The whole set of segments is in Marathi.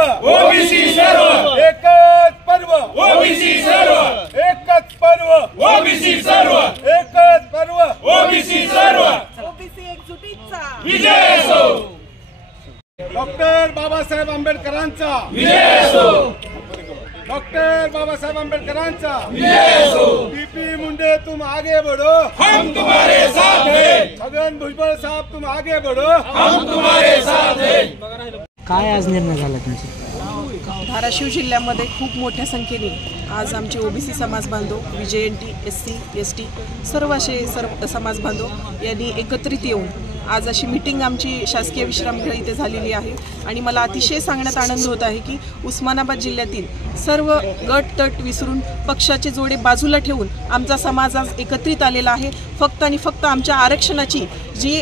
ओबीसी सर्व, एकच पर्व ओबीसी सर्व, एकच पर्व ओबीसी सर्व, एकच पर्व ओबीसी सर्व, ओबीसी एकजुटीचा विजय असो, डॉक्टर बाबासाहेब आंबेडकरांचा विजय असो, डॉक्टर बाबासाहेब आंबेडकरांचा विजय असो। पीपी मुंडे तुम आगे बढ़ो, हम तुम्हारे साथ हैं, छगन भुजबळ साहब तुम आगे बढ़ो, हम तुम्हारे साथ हैं। काय आज निर्णय झाला तुमचा? धाराशिव जिल्ह्यामध्ये खूप मोठ्या संख्येने आज आमचे ओबीसी समाज बांधव, VJNT, SC, ST सर्व समाज बांधव यांनी एकत्रित येऊन आज अशी मीटिंग आमची शासकीय विश्रामगृह इथे झालेली आहे। आणि मला अतिशय सांगण्यात आनंद होत आहे की उस्मानाबाद जिल्ह्यातील सर्व गट तट विसरून पक्षाचे जोडे बाजूला ठेवून आमचा समाज आज एकत्रित आलेला आहे। फक्त आणि फक्त आमच्या आरक्षणाची जी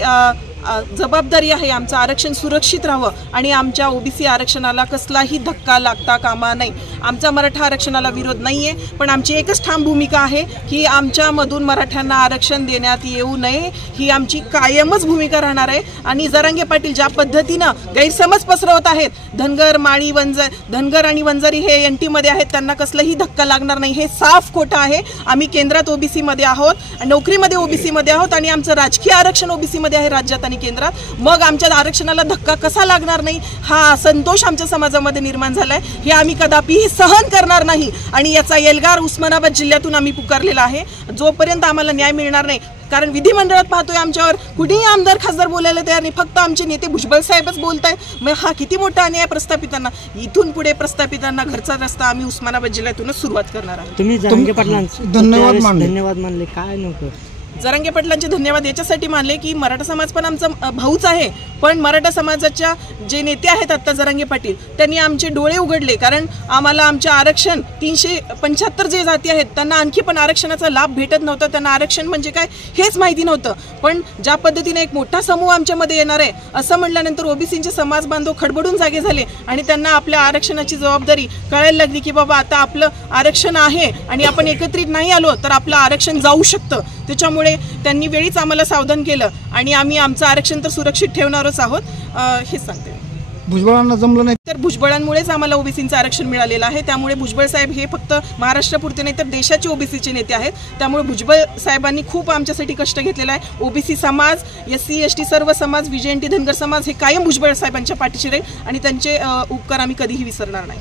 जबाबदारी आहे, आमचं आरक्षण सुरक्षित राहावं आणि आमच्या ओबीसी आरक्षणाला कसलाही धक्का लागता कामा नाही। आमचा मराठा आरक्षणाला विरोध नाही आहे, पण आमची एकच ठाम भूमिका आहे की आमच्यामधून मराठ्यांना आरक्षण देण्यात येऊ नये, ही आमची कायमच भूमिका राहणार आहे। आणि जरांगे पाटील ज्या पद्धतीनं गैरसमज पसरवत आहेत, धनगर माळी धनगर आणि वंजारी हे NT मध्ये आहेत, त्यांना कसलाही धक्का लागणार नाही, हे साफ खोटं आहे। आम्ही केंद्रात ओबीसी मध्ये आहोत, नोकरीमध्ये ओबीसी मध्ये आहोत आणि आमचं राजकीय आरक्षण ओबीसी मध्ये आहे राज्यात आणि केंद्रात। मग आमच्या आरक्षणाला धक्का कसा लागणार नाही हा संतोष आमच्या समाजामध्ये निर्माण झालाय, हे आम्ही कदापिही सहन करणार नाही। आणि याचा एल्गार उस्मानाबाद जिल्ह्यातून आम्ही पुकारलेला आहे। जोपर्यंत आम्हाला न्याय मिळणार नाही, कारण विधिमंडळात पाहतोय आमच्यावर कुठेही आमदार खासदार बोलायला तयार नाही, फक्त आमचे नेते भुजबळ साहेबच बोलतायत। मग हा किती मोठा अन्याय प्रस्थापितांना। इथून पुढे प्रस्थापितांना घरचा रस्ता आम्ही उस्मानाबाद जिल्ह्यातूनच सुरुवात करणार आहोत। तुम्ही जरांगे पाटलांचे धन्यवाद मानले, काय नको जरांगे पाटलांचे धन्यवाद याच्यासाठी मानले की मराठा समाज पण आमचा भाऊच आहे, पण मराठा समाजाच्या जे नेते आहेत आता जरांगे पाटील त्यांनी आमचे डोळे उघडले। कारण आम्हाला आमचे आरक्षण 375 जे जाती आहेत त्यांना आणखी पण आरक्षणाचा लाभ भेटत नव्हता, त्यांना आरक्षण म्हणजे काय हेच माहिती नव्हतं। पण ज्या पद्धतीने एक मोठा समूह आमच्यामध्ये येणार आहे असं म्हटल्यानंतर ओबीसीचे समाज बांधव खडबडून जागे झाले आणि त्यांना आपल्या आरक्षणाची जबाबदारी कळायला लागली की बाबा आता आपलं आरक्षण आहे आणि आपण एकत्रित नाही आलो तर आपलं आरक्षण जाऊ शकतं। त्याच्यामुळे त्यांनी वेळीच आम्हाला सावधान केलं आणि आम्ही आमचं आरक्षण तर सुरक्षित ठेवणारच आहोत, हे सांगते। भुजबळांना जमलं नाही तर भुजबळांमुळेच आम्हाला ओबीसीचं आरक्षण मिळालेलं आहे। त्यामुळे भुजबळ साहेब हे फक्त महाराष्ट्रापुरते नाही तर देशाचे ओबीसीचे नेते आहेत। त्यामुळे भुजबळ साहेबांनी खूप आमच्यासाठी कष्ट घेतलेला आहे। ओबीसी समाज, SC, ST सर्व समाज, VJNT धनगर समाज हे कायम भुजबळ साहेबांच्या पाठीशी राहील आणि त्यांचे उपकार आम्ही कधीही विसरणार नाही।